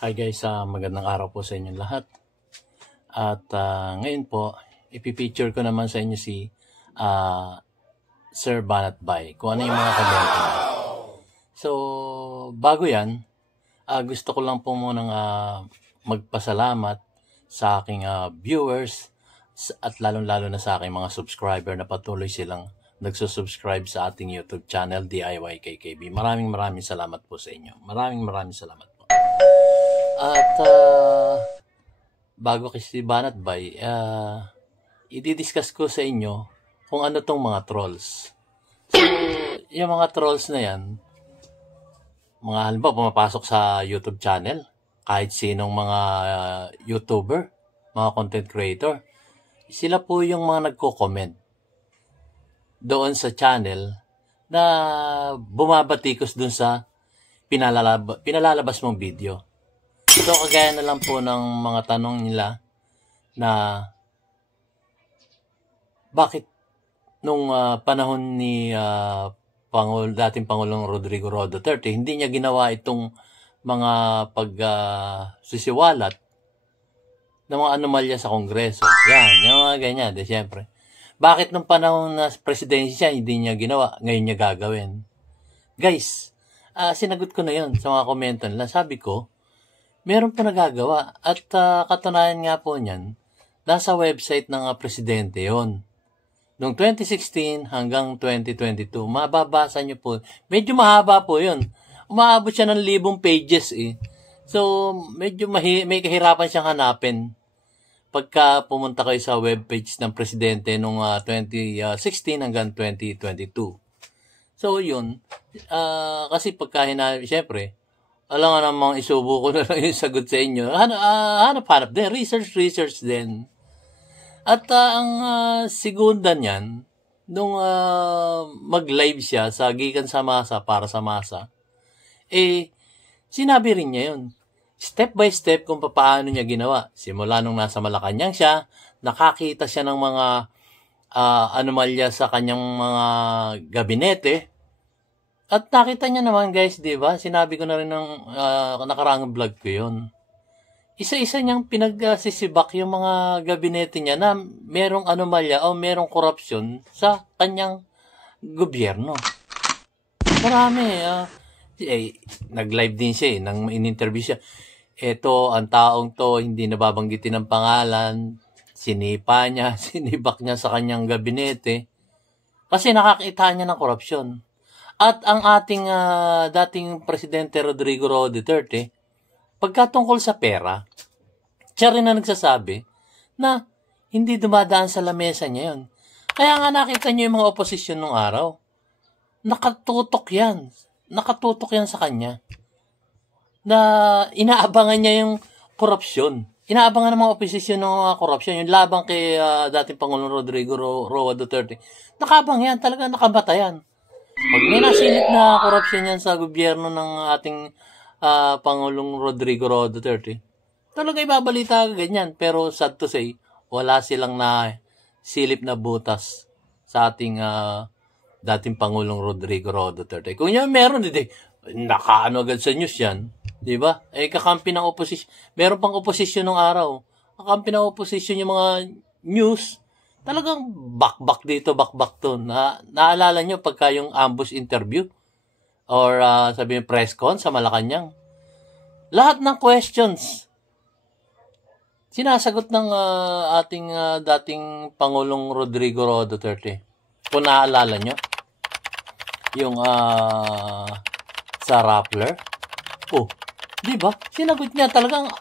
Hi guys, magandang araw po sa inyong lahat. At ngayon po, ipipicture ko naman sa inyo si Sir Banat Bay, kung ano yung mga komento niya. So, bago yan, gusto ko lang po munang magpasalamat sa aking viewers at lalong-lalo na sa aking mga subscriber na patuloy silang nagsusubscribe sa ating YouTube channel, DIY KKB. Maraming salamat po sa inyo. Maraming salamat po. At bago kasi Banat Bay, i-discuss ko sa inyo kung ano tong mga trolls. So, yung mga trolls na yan, mga halimbawa pumapasok sa YouTube channel, kahit sinong mga YouTuber, mga content creator, sila po yung mga nagko-comment doon sa channel na bumabatikos dun sa pinalalabas mong video. So, kagaya na lang po ng mga tanong nila na bakit nung panahon ni dating Pangulong Rodrigo Roa Duterte, hindi niya ginawa itong mga pagsisiwalat ng mga anomalya sa Kongreso. Yan, yung mga ganyan, de siyempre. Bakit nung panahon na presidency siya, hindi niya ginawa, ngayon niya gagawin? Guys, sinagot ko na yon sa mga komento nila. Sabi ko, meron po nagagawa. At katunayan nga po niyan, nasa website ng presidente yon. Noong 2016 hanggang 2022, mababasa niyo po. Medyo mahaba po yun. Umaabot siya ng 1,000 pages eh. So, medyo may kahirapan siyang hanapin. Pagka pumunta kayo sa webpage ng presidente noong 2016 hanggang 2022. So, yun. Kasi pagka siyempre, alam nga namang isubo ko na lang yung sagot sa inyo. Hanap din. Research din. At ang segunda niyan, nung mag-live siya sa Gikan sa Masa para sa Masa, sinabi rin niya yun. Step by step kung paano niya ginawa. Simula nung nasa Malacanang siya, nakakita siya ng mga anomalya sa kanyang mga gabinete. At nakita niya naman guys, di ba? Sinabi ko na rin ng nakaraang vlog ko yun. Isa-isa niyang pinagsisibak yung mga gabinete niya na merong anomalya o merong korupsyon sa kanyang gobyerno. Marami. Nag-live din siya nang in-interview siya. Eto, ang taong to, hindi nababanggitin ng pangalan. Sinibak niya sa kanyang gabinete. Kasi nakakita niya ng korupsyon. At ang ating dating Presidente Rodrigo Roa Duterte, pagkatungkol sa pera, siya rin na nagsasabi na hindi dumadaan sa lamesa niya yun. Kaya nga nakita niyo yung mga oposisyon nung araw. Nakatutok yan sa kanya. Na inaabangan niya yung korupsyon. Inaabangan ng mga oposisyon ng mga korupsyon. Yung labang kay dating Pangulong Rodrigo Roa Duterte. Nakabang yan. Talaga nakabata yan. Pag may nasilip na korupsyon yan sa gobyerno ng ating Pangulong Rodrigo Roa Duterte, talaga ibabalita ganyan. Pero sad to say, wala silang silip na butas sa ating dating Pangulong Rodrigo Roa Duterte. Kung yan meron, nakaano agad sa news yan. Diba? Kakampi ng oposisyon. Meron pang oposisyon nung araw. Kakampi ng oposisyon yung mga news. Talagang bakbak dito, bakbak to. Naalala nyo pagka yung ambush interview or sabihin press con sa Malacanang. Lahat ng questions sinasagot ng ating dating Pangulong Rodrigo Roa Duterte. Kung naaalala nyo, yung sa Rappler. Di ba? Sinagot niya talagang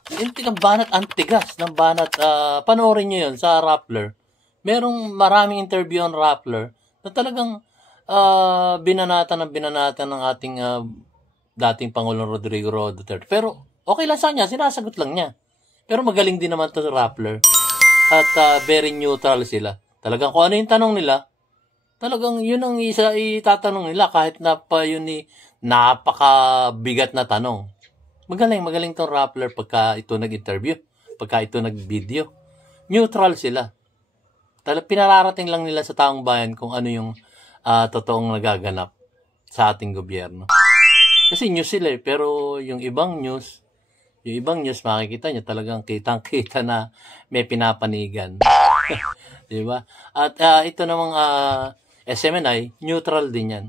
banat antigas ng banat. Panoorin nyo yun sa Rappler. Merong maraming interview on Rappler na talagang binanatan ng ating dating Pangulong Rodrigo Roa Duterte. Pero okay lang sa kanya, sinasagot lang niya. Pero magaling din naman to sa Rappler. At very neutral sila. Talagang kung ano yung tanong nila, talagang yun ang itatanong nila kahit na pa yun napakabigat na tanong. Magaling tong Rappler pagka ito nag-interview, pagka ito nag-video. Neutral sila. Pinararating lang nila sa taong bayan kung ano yung totoong nagaganap sa ating gobyerno. Kasi news sila pero yung ibang news, Yung ibang news, makikita nyo talagang kitang-kita na may pinapanigan. Di ba? At ito namang SMNI, neutral din yan.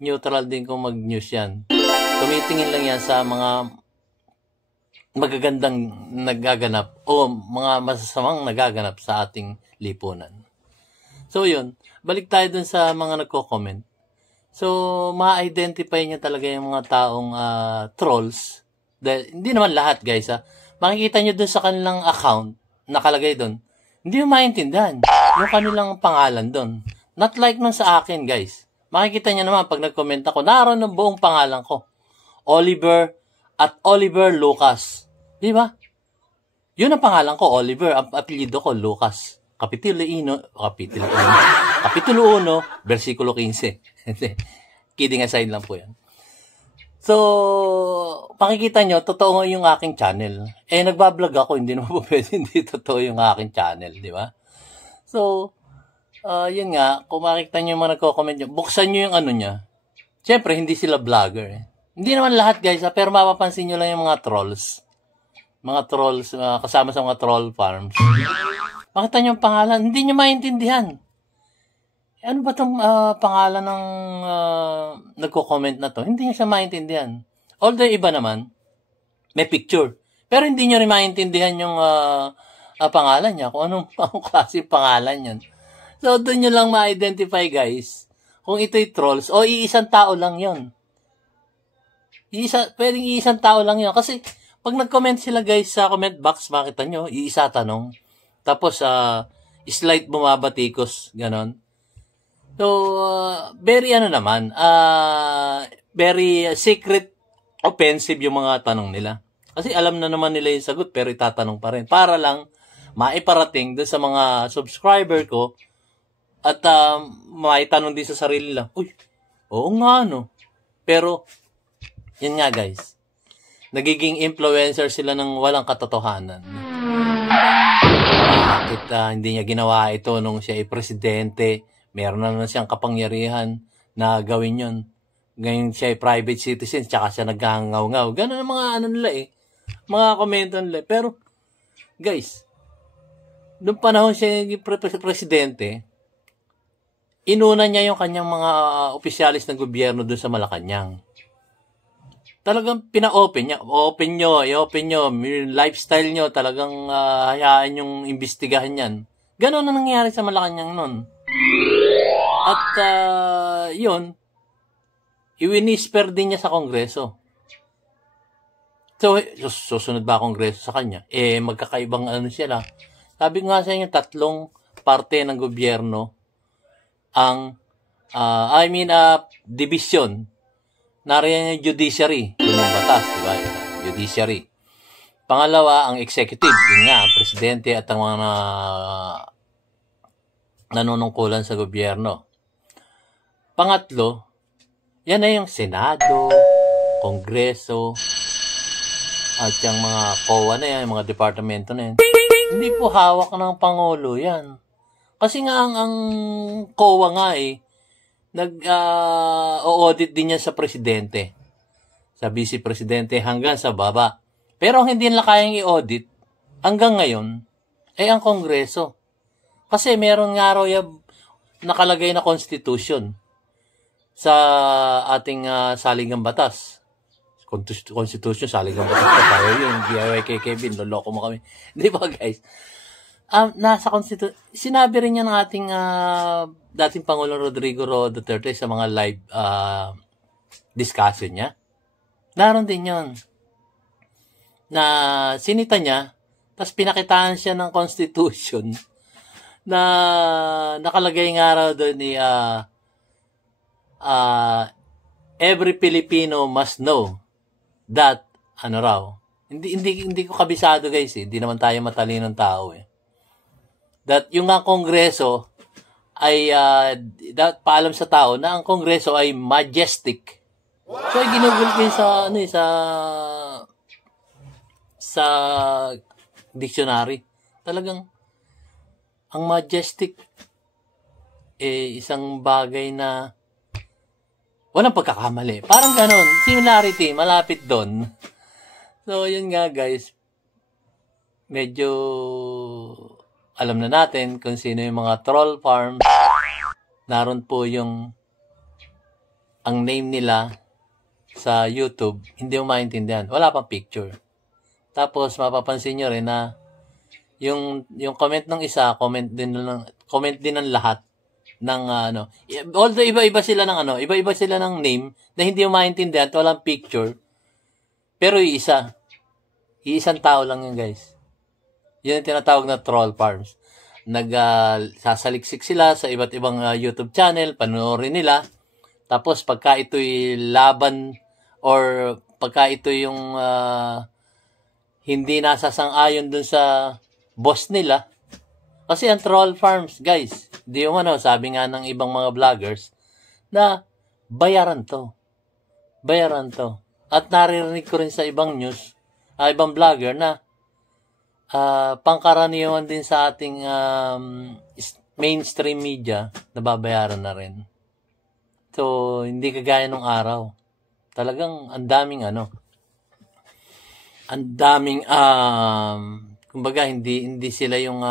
Neutral din kung mag-news yan. Tumitingin lang yan sa mga magagandang nagaganap o mga masasamang nagaganap sa ating lipunan. So yun, balik tayo dun sa mga nagko-comment. So, ma-identify niya talaga yung mga taong trolls. Dahil, hindi naman lahat guys makikita nyo dun sa kanilang account, nakalagay dun, hindi mo maintindihan yung kanilang pangalan dun. Not like nun sa akin guys. Makikita nyo naman pag nag-comment ako, naroon ng buong pangalan ko. Oliver at Oliver Lucas. Di ba? Yun ang pangalan ko, Oliver. Ang apelyido ko, Lucas. Kapitulo 1, versikulo 15. Kidding aside lang po yan. So, pakikita nyo, totoo yung aking channel. Nagbablog ako, hindi naman po pwede hindi totoo yung aking channel, di ba? So, yun nga, kung makikita nyo yung mga nagko-comment nyo, buksan nyo yung ano niya. Siyempre, hindi sila vlogger. Hindi naman lahat guys, pero mapapansin nyo lang yung mga trolls. Mga trolls, kasama sa mga troll farms. Makita nyo yung pangalan, hindi nyo maintindihan. Ano ba itong pangalan ng nagko-comment na to? Hindi nyo siya maintindihan. Although iba naman, may picture. Pero hindi nyo rin maintindihan yung pangalan niya, kung anong klase pangalan yan. So, doon nyo lang ma-identify guys, kung ito'y trolls, o iisang tao lang yon. Pwedeng iisang tao lang yon. Kasi, pag nag-comment sila guys sa comment box, makita nyo, iisa tanong. Tapos, slight bumabatikos, ganon. So, very very secret, offensive yung mga tanong nila. Kasi alam na naman nila yung sagot, pero itatanong pa rin. Para lang, maiparating doon sa mga subscriber ko, at maitanong din sa sarili lang, uy, oo nga, no. Pero, yun nga guys, nagiging influencer sila ng walang katotohanan. Bakit hindi niya ginawa ito nung siya ay presidente? Meron naman siyang kapangyarihan na gawin yun. Ngayon siya ay private citizen, tsaka siya naghangaw-ngaw. Ganun ang mga ano nila mga komento nila. Pero, guys, nung panahon siya yung presidente, inuna niya yung kanyang mga opisyalis ng gobyerno doon sa Malacanang. Talagang pina-open niya. I-open nyo. Yung lifestyle nyo, talagang hayaan yung imbestigahan yan. Ganon na nangyari sa Malacanang nun. At yun, i-whisper din niya sa Kongreso. So, susunod ba Kongreso sa kanya? Magkakaibang ano sila. Sabi nga sa inyo, 3 parte ng gobyerno ang, division. Nariyan yung judiciary, yung batas, di ba? Judiciary. Pangalawa, ang executive, yun nga, ang presidente at ang mga nanunungkulan sa gobyerno. Pangatlo, yan na yung Senado, Kongreso, at yung mga COA na yan, yung mga departamento na yan. Hindi po hawak ng Pangulo yan. Kasi nga ang COA nga nag-audit din yan sa presidente, sa vice-presidente hanggang sa baba. Pero ang hindi nila kayang i-audit hanggang ngayon ay ang Kongreso. Kasi meron nga raw yung nakalagay na constitution sa ating saligang batas. Constitution, saligang batas. Tayo yun, DIY kay Kevin, loloko mo kami. Di ba guys? Nasa constitution, sinabi rin niya ng ating dating Pangulong Rodrigo Duterte sa mga live discussion niya. Naroon din yun. Na sinita niya, tapos pinakitaan siya ng constitution na nakalagay nga raw doon ni every Filipino must know that hindi ko kabisado guys hindi naman tayo matalinong tao that yung nga Kongreso ay paalam sa tao na ang Kongreso ay majestic. So ay ginugol ko sa dictionary. Talagang ang majestic isang bagay na walang pagkakamali. Parang ganon. Similarity, malapit doon. So, yun nga guys. Medyo alam na natin kung sino yung mga troll farms. Naroon po yung ang name nila sa YouTube. Hindi mo maintindihan. Wala pang picture. Tapos, mapapansin nyo rin na yung comment ng isa, comment din ng lahat ng although iba-iba sila ng name na hindi mo maintindihan at walang picture. Pero iisang tao lang yun, guys. Yun yung tinatawag na troll farms. Sasaliksik sila sa iba't ibang YouTube channel, panoorin nila. Tapos pagka ito'y laban or pagka ito yung hindi nasasang-ayon dun sa boss nila. Kasi ang troll farms, guys, sabi nga ng ibang mga vloggers na bayaran to. At naririnig ko rin sa ibang news, ibang vlogger na pangkaraniwan din sa ating mainstream media, nababayaran na rin. So, hindi kagaya nung araw. Talagang ang daming kumbaga hindi sila yung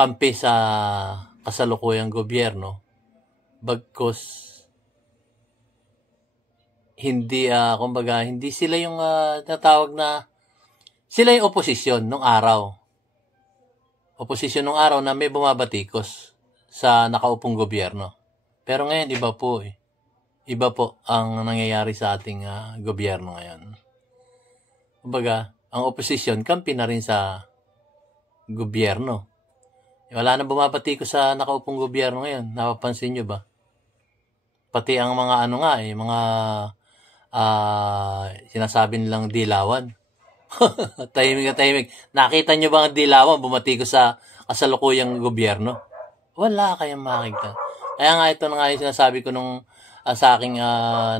kampi sa kasalukuyang gobyerno. Bagkus hindi sila yung natawag na sila yung oposisyon nung araw. Oposisyon nung araw na may bumabatikos sa nakaupong gobyerno. Pero ngayon, iba po eh. Iba po ang nangyayari sa ating gobyerno ngayon. Kumbaga, ang oposisyon, kampi na rin sa gobyerno. Wala na bumabatikos sa nakaupong gobyerno ngayon. Napapansin nyo ba? Pati ang mga mga sinasabi nilang dilawan. tahimik. Nakita nyo ba ang dilawan bumatikos sa kasalukuyang gobyerno? Wala kayong makikita. Kaya nga ito na nga yung sinasabi ko sa aking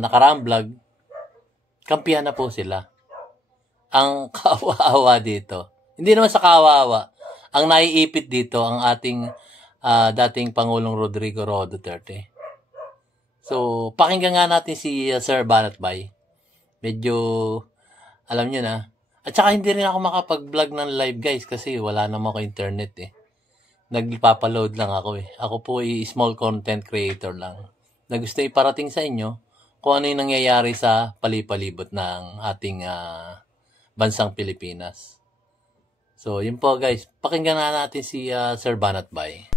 nakaraang vlog, kampihan na po sila. Ang kawawa dito. Hindi naman sa kawawa. Ang naiipit dito ang ating dating Pangulong Rodrigo Roa Duterte. So, pakinggan nga natin si Sir Banatbay. Medyo, alam nyo na. At saka hindi rin ako makapag-vlog ng live, guys, kasi wala naman ako internet eh. Nagpapaload lang ako eh. Ako po ay small content creator lang. Na gusto iparating sa inyo kung ano yung nangyayari sa palipalibot ng ating bansang Pilipinas. So, yun po guys. Pakinggan na natin si Sir Banatbay.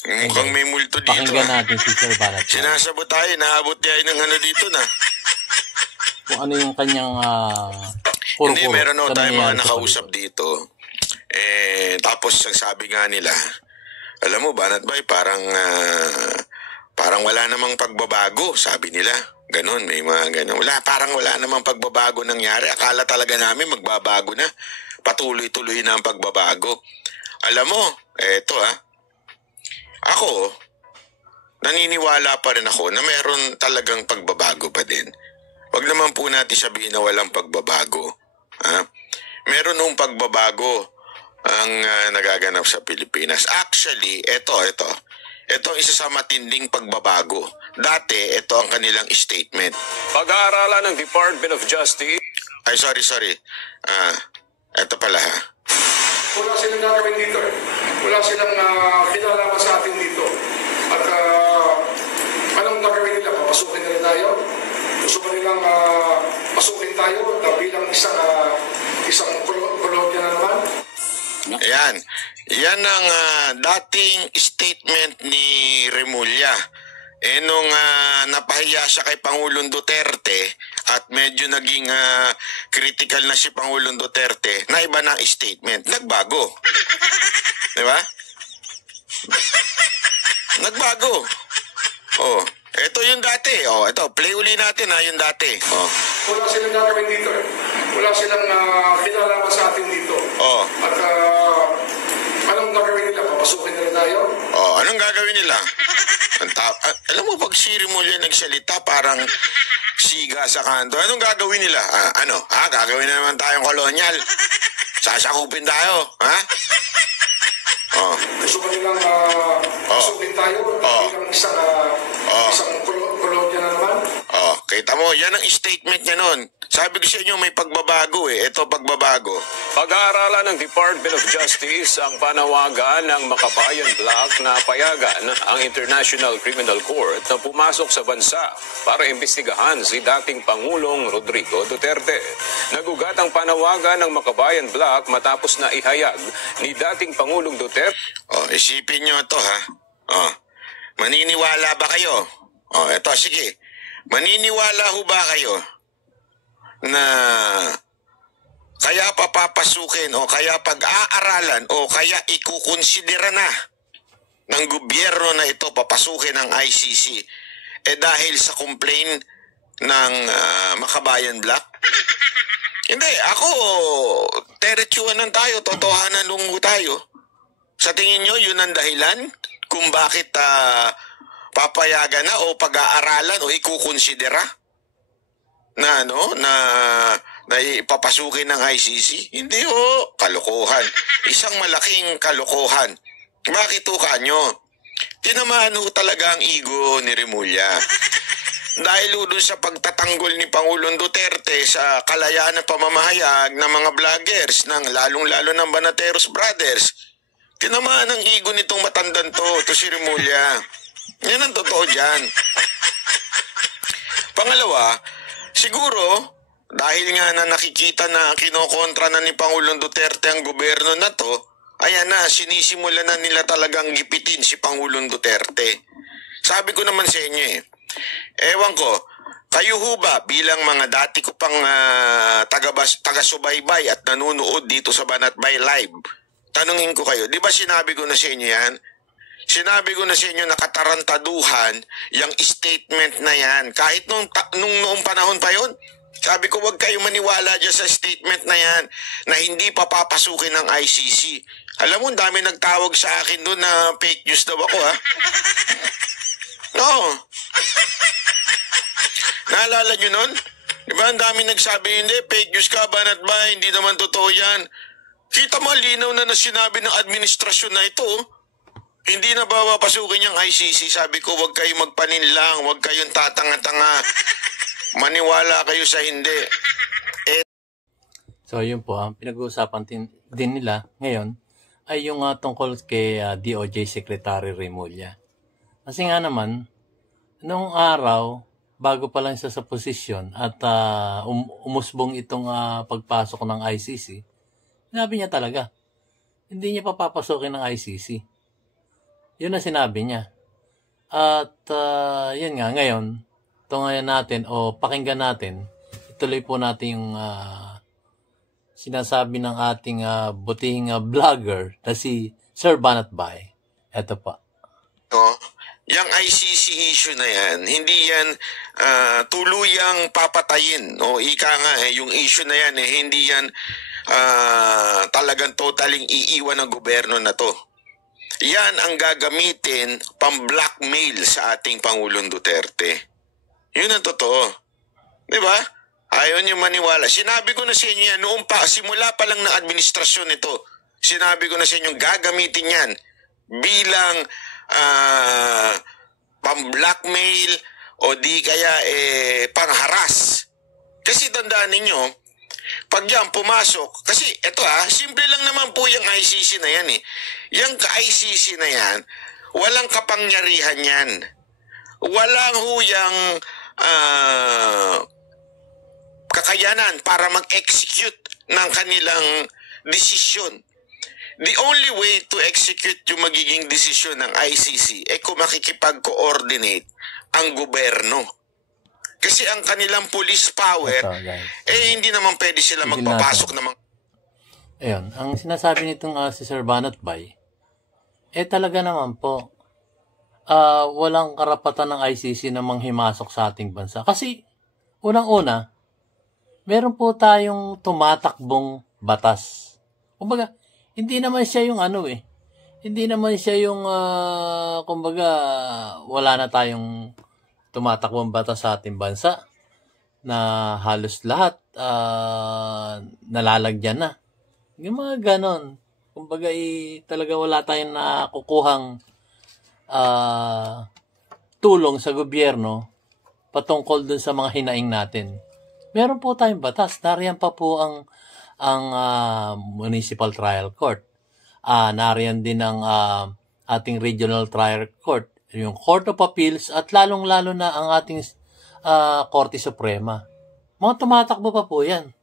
Mukhang may multo dito. Pakinggan natin si Sir Banatbay. Sinasabot tayo, naabot tayo ng dito na. Kung ano yung kanyang Hindi, meron tayong mga nakausap dito. Tapos ang sabi nga nila, alam mo, Banatbay, parang wala namang pagbabago, sabi nila. Ganon, may mga ganon. Parang wala namang pagbabago nangyari. Akala talaga namin magbabago na. Patuloy-tuloy na ang pagbabago. Alam mo, eto ako, naniniwala pa rin ako na meron talagang pagbabago pa din. Wag naman po natin sabihin na walang pagbabago. Meron nung pagbabago ang nagaganap sa Pilipinas. Actually, ito isa sa matinding pagbabago. Dati, ito ang kanilang statement. Pag-aaralan ng Department of Justice. Ay, sorry. Ito pala Wala silang gagawin dito Wala silang kinalaman sa atin dito. At anong gagawin nila? Papasukin nila tayo? Gusto ba nilang pasukin tayo na bilang isang kolonya na naman? Yan. Yan ang dating statement ni Remulla. Nung napahiya siya kay Pangulong Duterte at medyo naging critical na si Pangulong Duterte, naiba na ang statement. Nagbago. Di ba? Nagbago. Ito yung dati. Ito, play uli natin yung dati. Wala silang gagawin dito Wala silang kinalaman sa atin dito. At anong gagawin nila? Papasukin nila tayo? Anong gagawin nila? Alam mo, pag si Remulla nagsalita, parang siga sa kanto. Anong gagawin nila? Gagawin na naman tayong kolonyal. Sasakupin tayo, ha? Gusto ba nilang pasukin tayo bilang isang kolonya na kita mo, yan ang statement niya noon. Sabi ko sa inyo, may pagbabago eh. Ito, pagbabago. Pag-aaralan ng Department of Justice ang panawagan ng Makabayan Black na payagan ang International Criminal Court na pumasok sa bansa para imbestigahan si dating Pangulong Rodrigo Duterte. Nagugat ang panawagan ng Makabayan Black matapos na ihayag ni dating Pangulong Duterte. Isipin nyo ito ha. Maniniwala ba kayo? Eto, sige. Maniniwala ho ba kayo na kaya papapasukin o kaya pag-aaralan o kaya ikukonsidera na ng gobyerno na ito papasukin ng ICC dahil sa complaint ng Makabayan Black? Hindi, ako teretsuanan tayo, totohanan lungo tayo. Sa tingin nyo, yun ang dahilan kung bakit papayagan na o pag-aaralan o ikukonsidera na na ipapasukin ng ICC? Hindi ho, kalokohan. Isang malaking kalokohan. Bakit ho kanyo? Tinamaan ho talaga ang ego ni Remulla. Dahil ho doon sa pagtatanggol ni Pangulong Duterte sa kalayaan ng pamamahayag ng mga vloggers, lalong-lalo ng Banateros Brothers, tinamaan ang ego nitong matandang to si Remulla. Yan ang totoo dyan. Pangalawa, siguro, dahil nga na nakikita na kinokontra na ni Pangulong Duterte ang gobyerno na to, ayan na, sinisimula na nila talagang gipitin si Pangulong Duterte. Sabi ko naman sa inyo ewan ko, kayo ho ba bilang mga dati ko pang taga-subaybay at nanunood dito sa Banatbay Live, tanungin ko kayo, di ba sinabi ko na sa inyo yan? Sinabi ko na sa inyo na katarantaduhan yung statement na yan. Kahit nung noong panahon pa yon, sabi ko wag kayo maniwala dyan sa statement na yan na hindi papapasukin ng ICC. Alam mo, dami nagtawag sa akin doon na fake news daw ako ha. No. Naalala nyo nun? Diba ang dami nagsabi, hindi, fake news ka, banat ba? Hindi naman totoo yan. Kita mo, linaw na sinabi ng administrasyon na ito. Hindi na ba papasukin yung ICC? Sabi ko, huwag kayong magpaninlang, huwag kayong tatanga-tanga. Maniwala kayo sa hindi. So, yun po, ang pinag-uusapan din nila ngayon ay yung tungkol kay DOJ Secretary Remulla. Kasi nga naman, noong araw, bago pa lang siya sa posisyon at umusbong itong pagpasok ng ICC, sinabi niya talaga, hindi niya papapasukin ng ICC. Yun ang sinabi niya. At yun nga, ngayon, tungayan natin o pakinggan natin, ituloy po natin yung sinasabi ng ating butihing vlogger na si Sir Banatbay. Ito pa. Yung ICC issue na yan, hindi yan tuluyang papatayin. Ika nga, yung issue na yan, hindi yan talagang totaling iiwan ng gobyerno na to. Yan ang gagamitin pang-blackmail sa ating Pangulong Duterte. Yun ang totoo. Di ba? Ayaw niyo maniwala. Sinabi ko na sa inyo yan, noong simula pa lang ng administrasyon nito, sinabi ko na sa inyo, gagamitin yan bilang pang-blackmail o di kaya pang-haras. Kasi tandaan ninyo, pag yan pumasok, kasi ito simple lang naman po yung ICC na yan Yung ICC na yan, walang kapangyarihan yan. Walang huyang kakayanan para mag-execute ng kanilang desisyon. The only way to execute yung magiging desisyon ng ICC kung makikipag-coordinate ang gobyerno. Kasi ang kanilang police power, hindi naman pwede sila magpapasok naman. Ayun, ang sinasabi nitong si Sir Banatbay, talaga naman po, walang karapatan ng ICC na manghimasok sa ating bansa. Kasi, unang-una, meron po tayong tumatakbong batas. Kumbaga, hindi naman siya yung hindi naman siya yung, wala na tayong tumatakbong batas sa ating bansa na halos lahat nalalagyan na. Yung mga ganon. Kumbaga, talaga wala tayong nakukuhang tulong sa gobyerno patungkol dun sa mga hinaing natin. Meron po tayong batas. Nariyan pa po ang Municipal Trial Court. Nariyan din ang ating Regional Trial Court, yung Court of Appeals, at lalong-lalo na ang ating Korte Suprema. Mga tumatakbo pa po yan.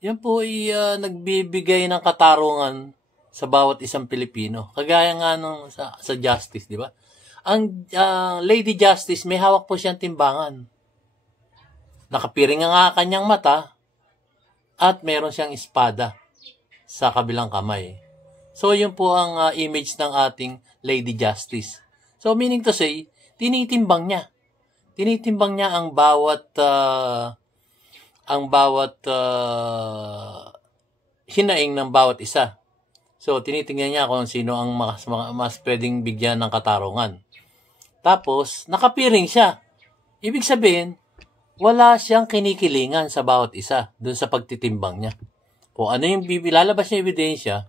Yan po ay nagbibigay ng katarungan sa bawat isang Pilipino. Kagaya nga nung sa justice, di ba? Ang Lady Justice, may hawak po siyang timbangan. Nakapiring nga kanyang mata at meron siyang espada sa kabilang kamay. So, yun po ang image ng ating Lady Justice. So, meaning to say, tinitimbang niya. Tinitimbang niya ang bawat hinaing ng bawat isa. So, tinitingnan niya kung sino ang mas pwedeng bigyan ng katarungan. Tapos, nakapiring siya. Ibig sabihin, wala siyang kinikilingan sa bawat isa doon sa pagtitimbang niya. Kung ano yung lalabas niya ebidensya,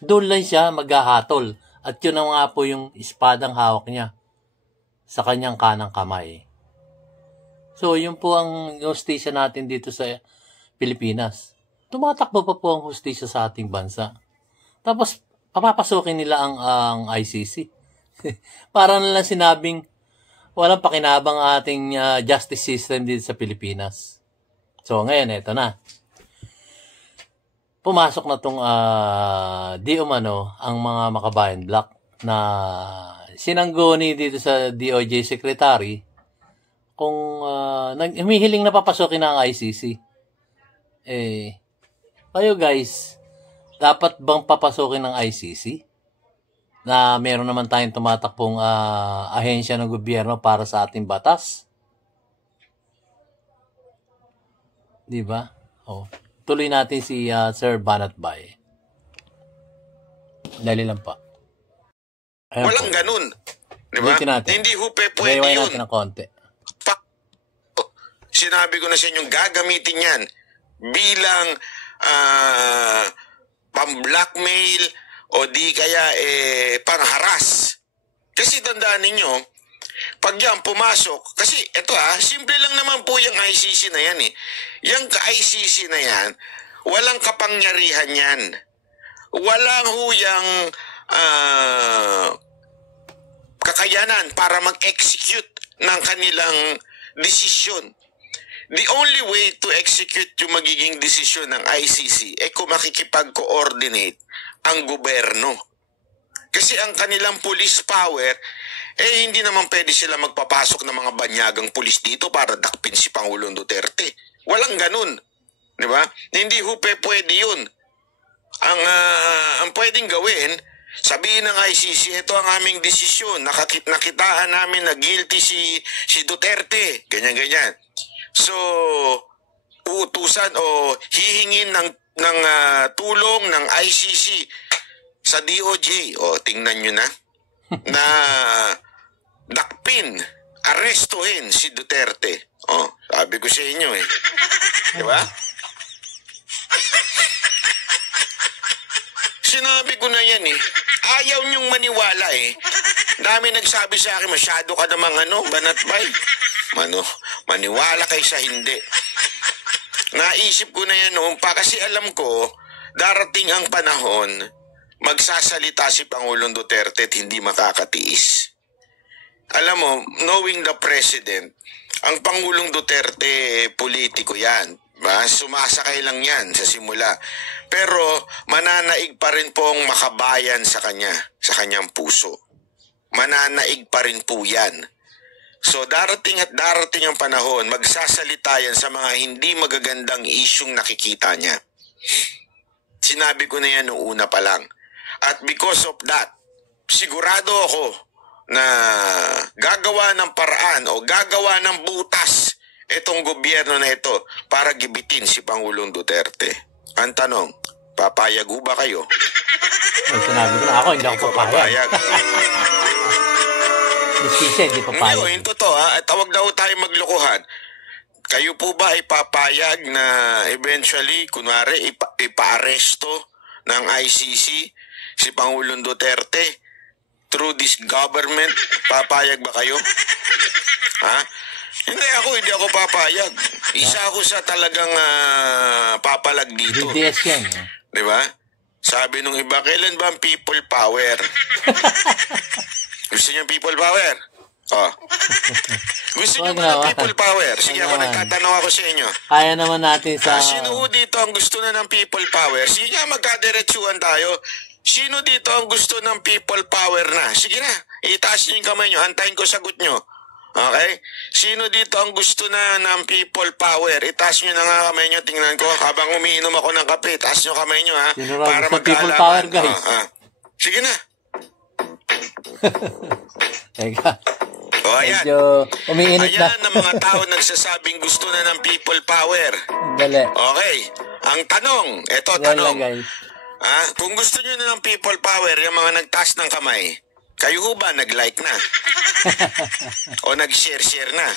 doon lang siya maghahatol. At yun ang nga po yung espadang hawak niya sa kanyang kanang kamay. So, yun po ang hustisya natin dito sa Pilipinas. Tumatakbo pa po ang hustisya sa ating bansa. Tapos, papapasukin nila ang ICC. Para na lang sinabing, walang pakinabang ating justice system dito sa Pilipinas. So, ngayon, eto na. Pumasok na itong di umano ang mga Makabayan Black na sinangguni dito sa DOJ Secretary kung humihiling na papasokin ng ICC. Kayo guys, dapat bang papasokin ng ICC? Na meron naman tayong tumatakbong ahensya ng gobyerno para sa ating batas. Di ba? Tuloy natin si Sir Banat Bay. Dali lang pa. Ayan walang po. ganun. Di ba? Hindi hupe pwede yun. Natin ng konti. Sinabi ko na sa inyong gagamitin yan bilang pang-blackmail o di kaya pang-haras. Kasi tandaan ninyo, pag yan pumasok, kasi ito simple lang naman po yung ICC na yan Yung ICC na yan, walang kapangyarihan yan. Walang huyang kakayanan para mag-execute ng kanilang desisyon. The only way to execute yung magiging desisyon ng ICC kung makikipag-coordinate ang gobyerno. Kasi ang kanilang police power, hindi naman pwede sila magpapasok ng mga banyagang pulis dito para dakpin si Pangulong Duterte. Walang ganun. Di ba? Hindi pwede yun. Ang pwedeng gawin, sabihin ng ICC, ito ang aming desisyon. Nakitaan namin na guilty si Duterte. Ganyan-ganyan. So, uutusan o hihingin ng tulong ng ICC sa DOJ. Tingnan nyo na. Na dakpin, arestuhin si Duterte. Sabi ko sa inyo Di ba? Sinabi ko na yan Ayaw niyong maniwala Dami nagsabi sa akin, masyado ka namang Banat Bay. Maniwala kayo sa hindi. Naisip ko na yan noon pa kasi alam ko, darating ang panahon, magsasalita si Pangulong Duterte at hindi makakatiis. Alam mo, knowing the President, ang Pangulong Duterte, politiko yan. Sumasakay lang yan sa simula. Pero mananaig pa rin pong makabayan sa kanya, sa kanyang puso. Mananaig pa rin po yan. So darating at darating ang panahon, magsasalita yan sa mga hindi magagandang isyung nakikita niya. Sinabi ko na yan noong una pa lang. At because of that, sigurado ako na gagawa ng paraan o gagawa ng butas itong gobyerno na ito para gibitin si Pangulong Duterte. Ang tanong, papayag ba kayo? Sinabi ko na ako, hindi ako papayag. Hindi papayag. Ngayon, totoo at huwag daw tayo maglokohan. Kayo po ba ipapayag na eventually, kunwari, ipa-aresto ng ICC si Pangulong Duterte through this government? Papayag ba kayo? Ha? Hindi ako papayag. Isa ako sa talagang papalag dito. DDS yan. Di ba? Sabi nung iba, kailan ba ang people power? Gusto niyo ang people power? Oh. Gusto niyo ba ng people power? Sige, ako nagtatanong ako sa inyo. Kaya naman natin sa... Sino dito ang gusto na ng people power? Sige nga, magkadiretsuhan tayo. Sino dito ang gusto ng people power na? Sige na, itaas niyo yung kamay niyo. Antayin ko sagot niyo. Okay? Sino dito ang gusto na ng people power? Itaas nyo na nga kamay nyo. Tingnan ko. Habang umiinom ako ng kape, itaas nyo kamay nyo, ha? Sino para people power, magkaalaman. guys? Sige na. Teka. Ayan. Medyo umiinit na. Ayan ang mga tao nagsasabing gusto na ng people power. Dali. Okay. Ang tanong. Ito, Yan tanong. lang, guys. Kung gusto nyo na ng people power, yung mga nagtaas ng kamay, kayo ho ba nag-like na? O nag-share na?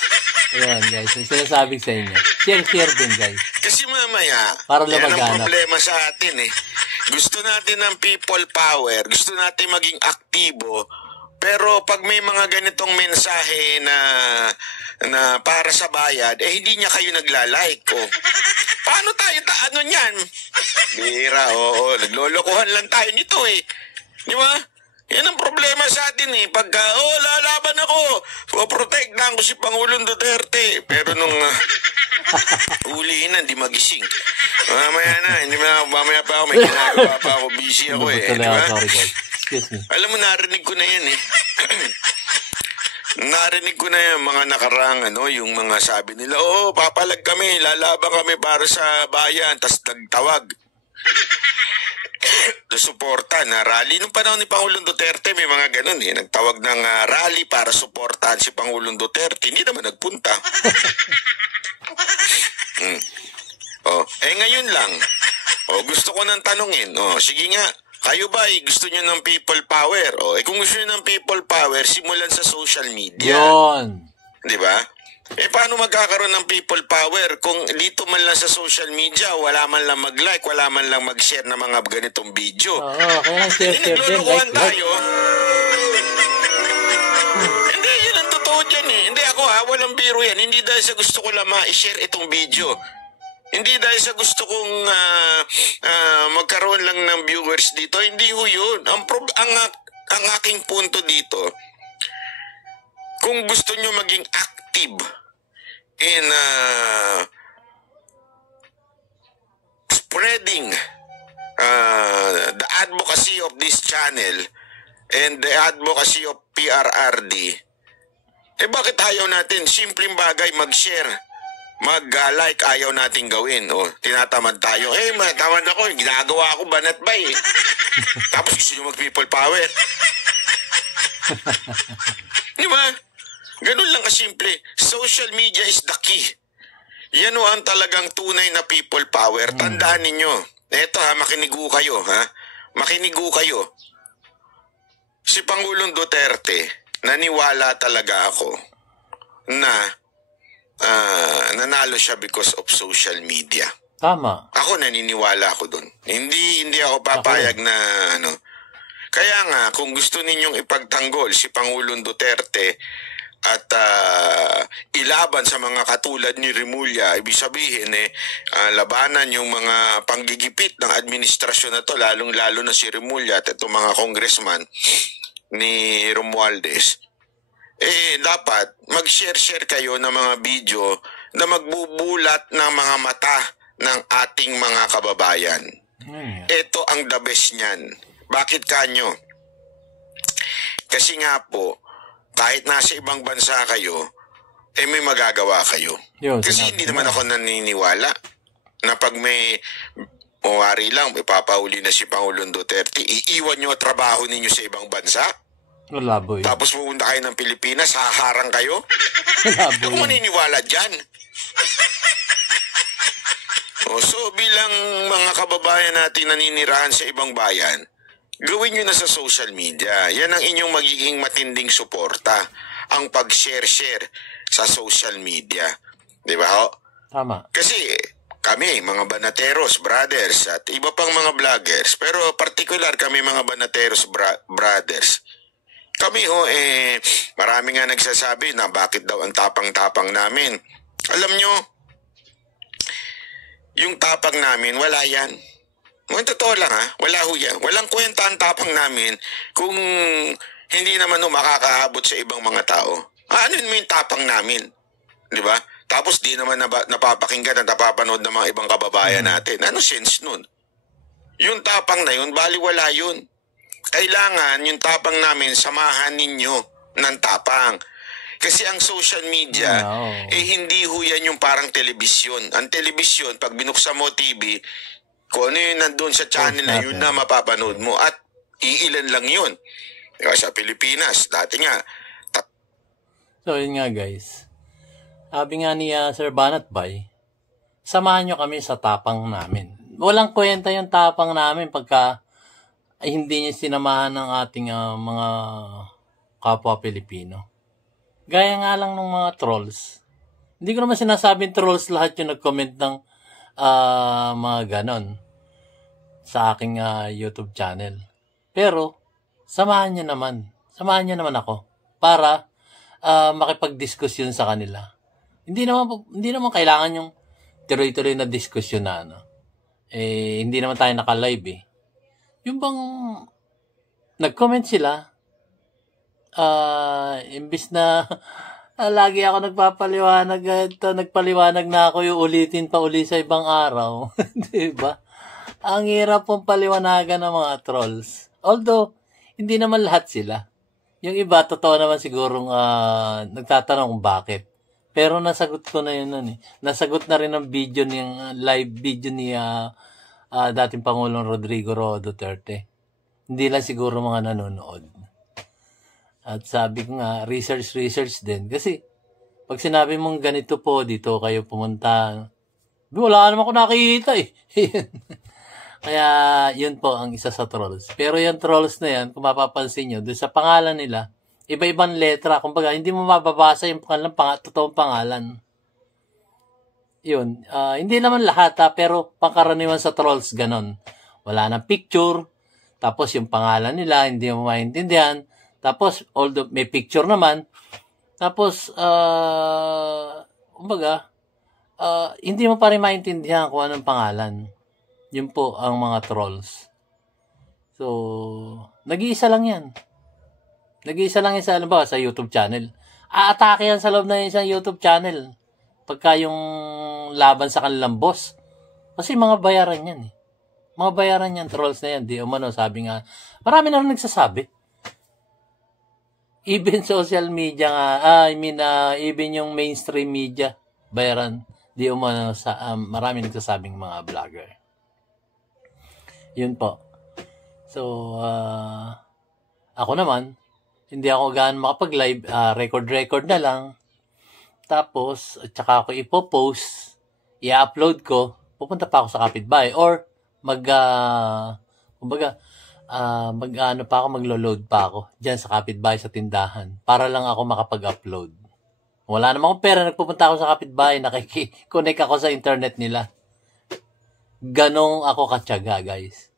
Ayan, guys. Yung sinasabi sa inyo. Share din, guys. Kasi mamaya, para yan ang problema sa atin eh. Gusto natin ng people power, gusto natin maging aktibo, pero pag may mga ganitong mensahe na para sa bayad, hindi niya kayo nagla-like. O, paano tayo ano niyan? Bira, oo. Naglolokohan lang tayo nito eh. Di ba? Yan ang problema sa atin eh. Pagka, lalaban ako. Poprotektahan ko si Pangulong Duterte. Pero nung ulihin na, hindi magising. Mamaya pa ako, may ginagawa pa ako. Busy ako eh. Di ba? Sorry, guys. Excuse me. Alam mo, narinig ko na yan eh. Narinig ko na yung mga nakarang, yung mga sabi nila, papalag kami, lalaban kami para sa bayan, tas nagtawag. Suporta na rally. Nung panahon ni Pangulong Duterte, may mga ganun eh. Nagtawag ng rally para suportahan si Pangulong Duterte. Hindi naman nagpunta. Ngayon lang. Gusto ko nang tanungin. Sige nga. Kayo ba gusto nyo ng people power? Kung gusto nyo ng people power, simulan sa social media. Yun. Di ba? Paano magkakaroon ng people power kung dito man lang sa social media, wala man lang mag-like, wala man lang mag-share ng mga ganitong video? Kaya lang share din. Naglulukuhan tayo. Hindi, yun ang totoo dyan eh. Hindi ako walang biro yan. Hindi dahil sa gusto ko lang ma-share itong video. Hindi dahil sa gusto kong magkaroon lang ng viewers dito. Hindi ho yun. Ang aking punto dito, kung gusto nyo maging active in spreading the advocacy of this channel and the advocacy of PRRD, bakit ayaw natin? Simpleng bagay, mag-share, mag-like, ayaw natin gawin. Tinatamad tayo. Tamad ako. Ginagawa ako banat ba eh. Tapos gusto nyo mag-people power. Di ba? Ganun lang kasimple. Social media is the key. Yan ang talagang tunay na people power. Tandaan ninyo. Eto makinig kayo. Makinig kayo. Si Pangulong Duterte, naniwala talaga ako na nanalo siya because of social media. Tama. Ako naniniwala ako dun. Hindi ako papayag na Kaya nga, kung gusto ninyong ipagtanggol si Pangulong Duterte at ilaban sa mga katulad ni Remulla, ibig sabihin labanan yung mga panggigipit ng administrasyon na to, lalong-lalo na si Remulla at itong mga congressman ni Romualdez, dapat mag-share kayo ng mga video na magbubulat ng mga mata ng ating mga kababayan. Ito ang the best niyan. Bakit kanyo? Kasi nga po, kahit nasa ibang bansa kayo, may magagawa kayo. Kasi hindi naman ako naniniwala na pag may wari lang, ipapahuli na si Pangulong Duterte, iiwan nyo trabaho ninyo sa ibang bansa? Wala boy. Tapos pupunta kayo ng Pilipinas, haharang kayo? Hindi ako maniniwala dyan. So bilang mga kababayan natin naninirahan sa ibang bayan, gawin nyo na sa social media. Yan ang inyong magiging matinding suporta. Ang pag-share sa social media. Di ba? Tama. Kasi kami, mga Banateros brothers at iba pang mga vloggers, pero particular kami mga Banateros brothers, Kami marami nga nagsasabi na bakit daw ang tapang-tapang namin. Alam nyo, yung tapang namin, wala yan. Totoo lang wala ho yan. Walang kwenta ang tapang namin kung hindi naman makakaabot sa ibang mga tao. Ano mo yung tapang namin? Di ba? Tapos di naman napapakinggan at napapanood ng mga ibang kababayan natin. Ano sense nun? Yung tapang na yun, baliwala yun. Kailangan yung tapang namin samahan ninyo ng tapang. Kasi ang social media, hindi ho yan yung parang telebisyon. Ang telebisyon, pag binuksan mo TV, kung ano yung nandun sa channel na yun na mapapanood mo. At iilan lang yun. Diba, sa Pilipinas, dati nga. So, yun nga guys. Sabi nga ni Sir Banatbay, samahan nyo kami sa tapang namin. Walang kwenta yung tapang namin pagka hindi niya sinamahan ng ating mga kapwa Pilipino. Gaya nga lang ng mga trolls. Hindi ko naman sinasabing trolls lahat yung nag-comment ng mga ganon sa aking YouTube channel. Pero, samahan niyo naman ako para makipag-diskusyon sa kanila. Hindi naman kailangan yung tuloy-tuloy na diskusyon na hindi naman tayo naka-live Yung bang nag-comment sila, imbis na lagi ako nagpapaliwanag, nagpaliwanag na ako yung ulitin pa uli sa ibang araw. Diba? Ang hirap pong paliwanagan ng mga trolls. Although, hindi naman lahat sila. Yung iba, totoo naman sigurong nagtatanong kung bakit. Pero nasagot ko na yun nun Nasagot na rin ang video live video ni dating Pangulong Rodrigo Roa Duterte. Hindi lang siguro mga nanonood. At sabi ko nga, research din. Kasi, pag sinabi mong ganito po, dito kayo pumunta, wala naman ako nakikita Kaya, yun po ang isa sa trolls. Pero yung trolls na yan, kung mapapansin nyo, doon sa pangalan nila, iba-ibang letra. Kumbaga, hindi mo mababasa yung totoong pangalan. Yun. Hindi naman lahat pero pangkaraniwan sa trolls, ganon. Wala nang picture, tapos yung pangalan nila, hindi mo maintindihan. Tapos, although may picture naman, tapos, kumbaga, hindi mo pa rin maintindihan kung anong pangalan. Yun po ang mga trolls. So, nag-iisa lang yan. Nag-iisa lang yan sa YouTube channel. Aatake yan sa loob na isang YouTube channel. Pagka yung laban sa kanilang boss. Kasi mga bayaran yan Mga bayaran yan, trolls na yan. Di umano, sabi nga. Marami na rin nagsasabi. Even social media nga, even yung mainstream media, bayaran. Di umano, marami nagsasabing mga vlogger. Yun po. So, ako naman, hindi ako gaano makapag-live, record na lang. Tapos, at saka ako ipopost, i-upload ko, pupunta pa ako sa kapitbahay. Or, maglo-load pa ako dyan sa kapitbahay sa tindahan para lang ako makapag-upload. Wala naman akong pera, nagpupunta ako sa kapitbahay, nakiki-connect ako sa internet nila. Ganong ako katyaga, guys.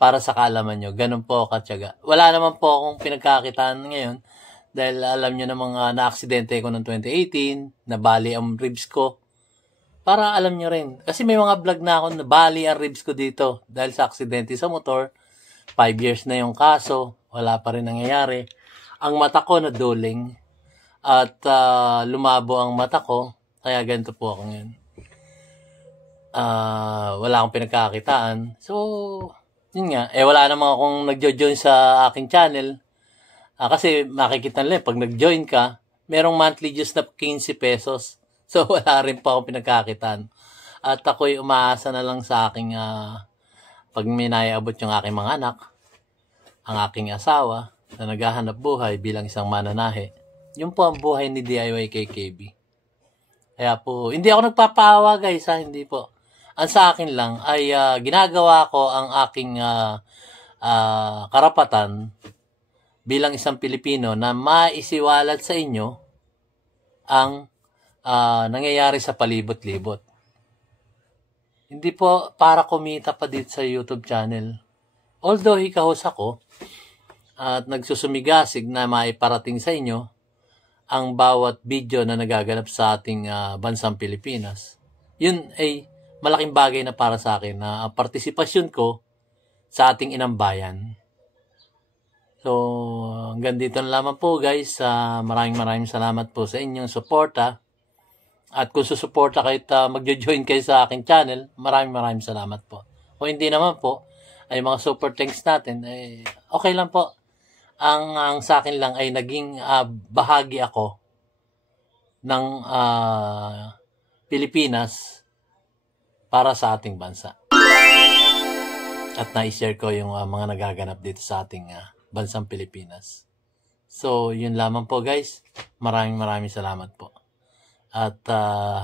Para sa kaalaman nyo, ganon po ako katyaga. Wala naman po akong pinagkakitaan ngayon dahil alam nyo namang na-aksidente ko noong 2018, nabali ang ribs ko. Para alam nyo rin. Kasi may mga vlog na ako na bali ang ribs ko dito dahil sa aksidente sa motor. 5 years na yung kaso, wala pa rin nangyayari. Ang mata ko naduling at lumabo ang mata ko, kaya ganito po ako ngayon. Wala akong pinagkakitaan. So, yun nga. Wala namang akong nagjo-join sa aking channel. Kasi makikita nila, pag nag-join ka, merong monthly dues na 15 pesos. So, wala rin po akong pinagkakitaan. At ako'y umaasa na lang sa aking, pag may naiabot yung aking mga anak, ang aking asawa, na naghahanap buhay bilang isang mananahe. Yun po ang buhay ni DIY KKB. Kaya po, hindi ako nagpapaawa guys, hindi po. Ang sa akin lang ay ginagawa ko ang aking karapatan bilang isang Pilipino na maisiwalat sa inyo ang nangyayari sa palibot-libot. Hindi po para kumita pa dito sa YouTube channel. Although hikahos ako, at nagsusumigasig na maiparating sa inyo ang bawat video na nagaganap sa ating bansang Pilipinas. Yun ay malaking bagay na para sa akin na partisipasyon ko sa ating inang bayan. So, hanggang dito na lamang po guys. Maraming salamat po sa inyong suporta. At kung susuporta kayo at magjo-join kayo sa aking channel, maraming salamat po. Kung hindi naman po, ay mga super thanks natin, okay lang po. Ang sa akin lang ay naging bahagi ako ng Pilipinas para sa ating bansa. At na-share ko yung mga nagaganap dito sa ating bansang Pilipinas. So, yun lamang po guys. Maraming salamat po. At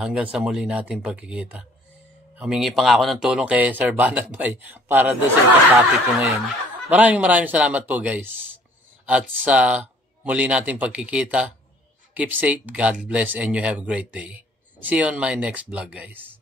hanggang sa muli nating pagkikita. Humingi pa nga ako ng tulong kay Sir Banat Bay para doon sa topic ko ngayon. Maraming salamat po guys. At sa muli nating pagkikita, keep safe, God bless, and you have a great day. See you on my next vlog guys.